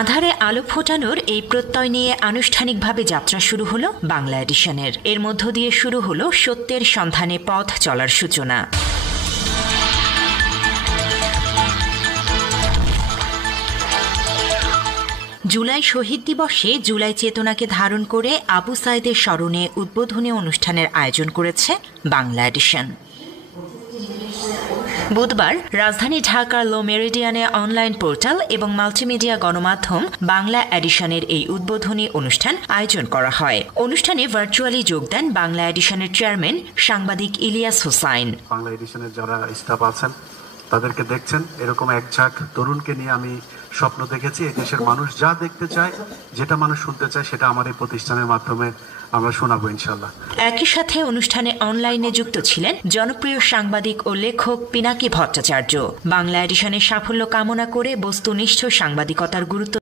আঁধারে আলো ফোটানোর এই প্রত্যয় নিয়ে আনুষ্ঠানিকভাবে যাত্রা শুরু হলো বাংলা এডিশনের। এর মধ্য দিয়ে শুরু হলো সত্যের সন্ধানে পথ চলার সূচনা। জুলাই শহীদ দিবসে জুলাই চেতনাকে ধারণ করে আবু সাইদের স্মরণে উদ্বোধনী অনুষ্ঠানের আয়োজন করেছে বাংলা এডিশন। বুধবার রাজধানী ঢাকার লো মেরিডিয়ানে অনলাইন পোর্টাল এবং মাল্টিমিডিয়া গণমাধ্যম বাংলা এডিশনের এই উদ্বোধনী অনুষ্ঠান আয়োজন করা হয়। অনুষ্ঠানে ভার্চুয়ালি যোগ দেন বাংলা এডিশনের চেয়ারম্যান সাংবাদিক ইলিয়াস হোসাইন। বাংলা এডিশনের যারা স্টাফ আছেন তাদেরকে দেখছেন, এরকম এক ঝাঁক তরুণকে নিয়ে আমি স্বপ্ন দেখেছি। এই দেশের মানুষ যা দেখতে চায়, যেটা মানুষ শুনতে চায়, সেটা আমার এই প্রতিষ্ঠানের মাধ্যমে আমরা শোনাবো ইনশাল্লাহ। একই সাথে অনুষ্ঠানে অনলাইনে যুক্ত ছিলেন জনপ্রিয় সাংবাদিক ও লেখক পিনাকি ভট্টাচার্য। বাংলা এডিশনের সাফল্য কামনা করে বস্তুনিষ্ঠ সাংবাদিকতার গুরুত্ব